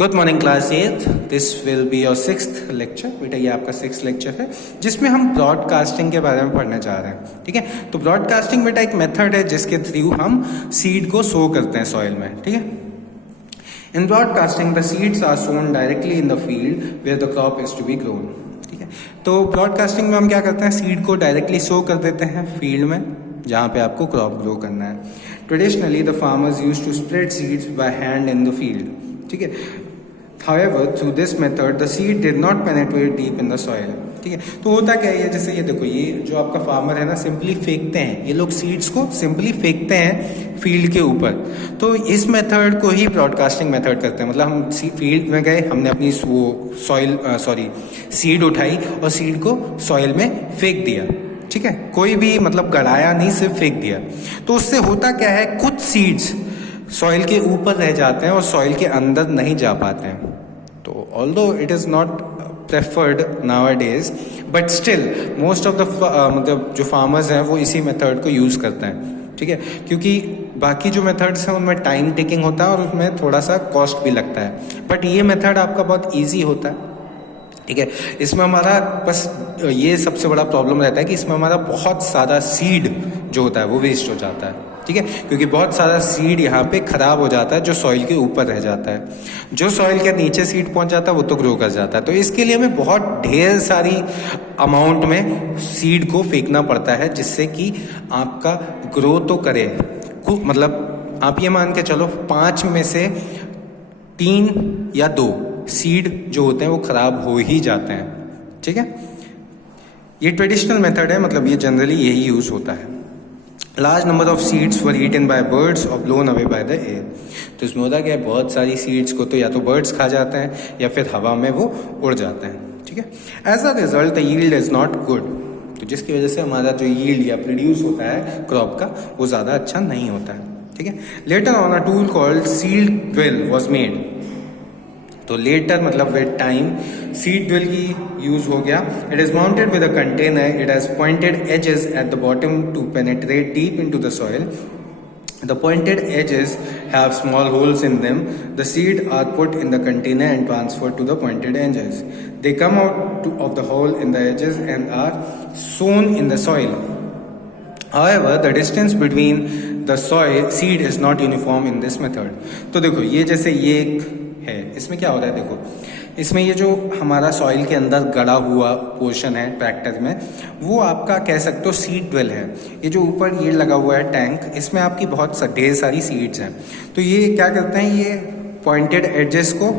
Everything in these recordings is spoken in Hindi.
Good morning class 8। This will be your 6th lecture. बेटा ये आपका 6th लेक्चर है जिसमें हम ब्रॉडकास्टिंग के बारे में पढ़ने जा रहे हैं। ठीक है, तो ब्रॉडकास्टिंग बेटा एक मेथड है जिसके थ्रू हम सीड को सो करते हैं सॉइल में। ठीक है, in broadcasting the seeds are sown directly in the field where the crop is to be grown. ठीक है, तो ब्रॉडकास्टिंग में हम क्या करते हैं, सीड को डायरेक्टली सो कर देते हैं फील्ड में जहाँ पे आपको क्रॉप ग्रो करना है। Traditionally the farmers used to spread seeds by hand in the field. ठीक है, However, through this method, the seed did not penetrate deep in the soil. ठीक है, तो होता क्या है, जैसे ये देखो, ये जो आपका फार्मर है ना, सिंपली फेंकते हैं, ये लोग सीड्स को सिंपली फेंकते हैं फील्ड के ऊपर। तो इस मेथड को ही ब्रॉडकास्टिंग मेथड करते हैं। मतलब हम फील्ड में गए, हमने अपनी सीड उठाई और सीड को सॉइल में फेंक दिया। ठीक है, कोई भी मतलब गड़ाया नहीं, सिर्फ फेंक दिया। तो उससे होता क्या है, कुछ सीड्स सॉइल के ऊपर रह जाते हैं और सॉइल के अंदर नहीं जा पाते हैं। तो although it is not preferred nowadays, but still most of the मतलब जो फार्मर्स हैं वो इसी मेथड को यूज़ करते हैं। ठीक है, क्योंकि बाकी जो मेथड्स हैं उनमें टाइम टेकिंग होता है और उसमें थोड़ा सा कॉस्ट भी लगता है, बट ये मेथड आपका बहुत ईजी होता है। ठीक है, इसमें हमारा बस ये सबसे बड़ा प्रॉब्लम रहता है कि इसमें हमारा बहुत सारा सीड जो होता है वो वेस्ट हो जाता है। ठीक है, क्योंकि बहुत सारा सीड यहाँ पे खराब हो जाता है जो सॉइल के ऊपर रह जाता है। जो सॉइल के नीचे सीड पहुँच जाता है वो तो ग्रो कर जाता है। तो इसके लिए हमें बहुत ढेर सारी अमाउंट में सीड को फेंकना पड़ता है जिससे कि आपका ग्रो तो करे। मतलब आप ये मान के चलो 5 में से 3 या 2 सीड जो होते हैं वो खराब हो ही जाते हैं। ठीक है, ये ट्रेडिशनल मेथड है, मतलब ये जनरली यही यूज होता है। Large number of seeds were eaten by birds और blown away by the air. तो इसमें होता क्या है, बहुत सारी सीड्स को तो या तो बर्ड्स खा जाते हैं या फिर हवा में वो उड़ जाते हैं। ठीक है, as a result the yield is not good. तो जिसकी वजह से हमारा जो यील्ड या प्रोड्यूस होता है क्रॉप का वो ज़्यादा अच्छा नहीं होता है। ठीक है, later on a tool called seed drill was made. तो लेटर मतलब विद टाइम सीड ड्रिल की यूज हो गया। It is mounted with a container, it has pointed edges at the bottom to penetrate deep into the soil. The pointed edges have small holes in them. The seed are put in the container and transferred to the pointed edges. They come out of the hole in the edges and are sown in the soil. However, the distance between the seed is not uniform in this method. तो देखो, ये जैसे ये एक है, इसमें क्या हो रहा है, देखो इसमें ये जो हमारा सॉइल के अंदर गड़ा हुआ पोर्शन है ट्रैक्टर में, वो आपका कह सकते हो सीड ड्रिल है। ये जो ऊपर ये लगा हुआ है टैंक, इसमें आपकी बहुत ढेर सारी सीड्स हैं। तो ये क्या करते हैं, ये पॉइंटेड एडजेस को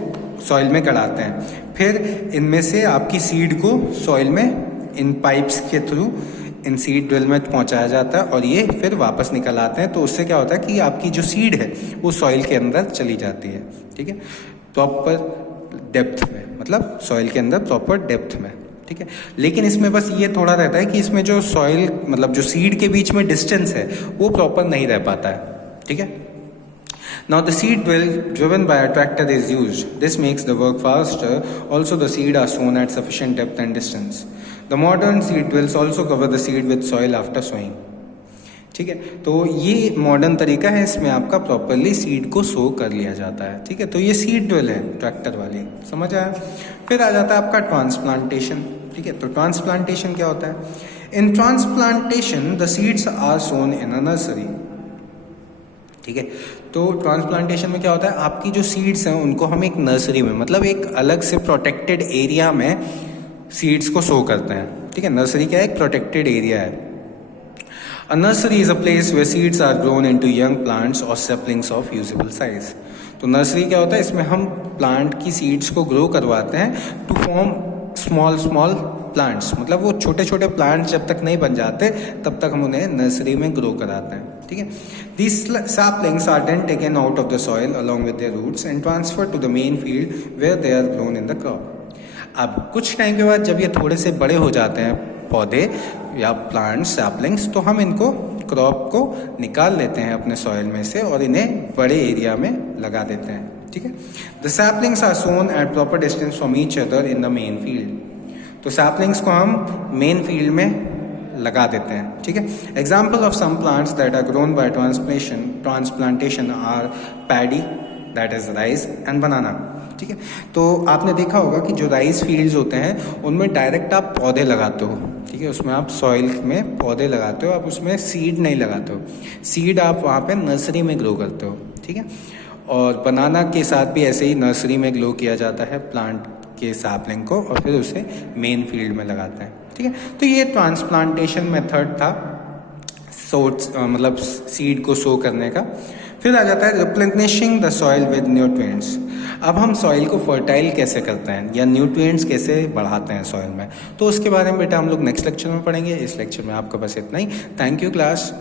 सॉइल में गड़ाते हैं, फिर इनमें से आपकी सीड को सॉइल में इन पाइप्स के थ्रू इन सीड ड्रिल में पहुंचाया जाता है और ये फिर वापस निकल आते हैं। तो उससे क्या होता है कि आपकी जो सीड है वो सॉइल के अंदर चली जाती है। ठीक है, प्रॉपर डेप्थ में, मतलब सॉइल के अंदर प्रॉपर डेप्थ में। ठीक है, लेकिन इसमें बस ये थोड़ा रहता है कि इसमें जो सॉइल मतलब जो सीड के बीच में डिस्टेंस है वो प्रॉपर नहीं रह पाता है। ठीक है, now the seed drill driven by a tractor is used. This makes the work faster. Also the seed are sown at sufficient depth and distance. The modern seed drills also cover the seed with soil after sowing. ठीक है, तो ये मॉडर्न तरीका है, इसमें आपका प्रॉपरली सीड को सो कर लिया जाता है। ठीक है, तो ये सीड ड्रिल है ट्रैक्टर वाली, समझ आया। फिर आ जाता है आपका ट्रांसप्लांटेशन। ठीक है, तो ट्रांसप्लांटेशन क्या होता है, in transplantation the seeds are sown in a nursery. ठीक है, तो ट्रांसप्लांटेशन में क्या होता है, आपकी जो सीड्स हैं उनको हम एक नर्सरी में, मतलब एक अलग से प्रोटेक्टेड एरिया में सीड्स को सो करते हैं। ठीक है, नर्सरी क्या है, एक प्रोटेक्टेड एरिया है। A nursery is a place where seeds are grown into young plants or saplings of usable size. तो नर्सरी क्या होता है, इसमें हम प्लांट की सीड्स को ग्रो करवाते हैं टू फॉर्म स्मॉल प्लांट्स। मतलब वो छोटे छोटे प्लांट्स जब तक नहीं बन जाते तब तक हम उन्हें नर्सरी में ग्रो कराते हैं। ठीक है, these saplings are then taken out of the soil along with their roots and transferred to the main field where they are grown in the crop. अब कुछ टाइम के बाद जब ये थोड़े से बड़े हो जाते हैं पौधे या प्लांट्स सैपलिंग्स, तो हम इनको क्रॉप को निकाल लेते हैं अपने सॉइल में से और इन्हें बड़े एरिया में लगा देते हैं। ठीक है, the saplings are sown at proper distance from each other in the main field. तो सैपलिंग्स को हम मेन फील्ड में लगा देते हैं। ठीक है, example of some plants that are grown by transplantation are paddy, that is rice and banana. ठीक है, तो आपने देखा होगा कि जो राइस फील्ड्स होते हैं उनमें डायरेक्ट आप पौधे लगाते हो। ठीक है, उसमें आप सॉइल में पौधे लगाते हो, आप उसमें सीड नहीं लगाते हो। सीड आप वहाँ पे नर्सरी में ग्रो करते हो। ठीक है, और बनाना के साथ भी ऐसे ही नर्सरी में ग्रो किया जाता है प्लांट के सैपलिंग को, और फिर उसे मेन फील्ड में लगाते हैं। ठीक है, तो ये ट्रांसप्लांटेशन मेथड था मतलब सीड को सो करने का। फिर आ जाता है replenishing the soil with nutrients. अब हम सॉइल को फर्टाइल कैसे करते हैं या न्यूट्रिएंट्स कैसे बढ़ाते हैं सॉइल में, तो उसके बारे में बेटा हम लोग नेक्स्ट लेक्चर में पढ़ेंगे। इस लेक्चर में आपका बस इतना ही। Thank you class.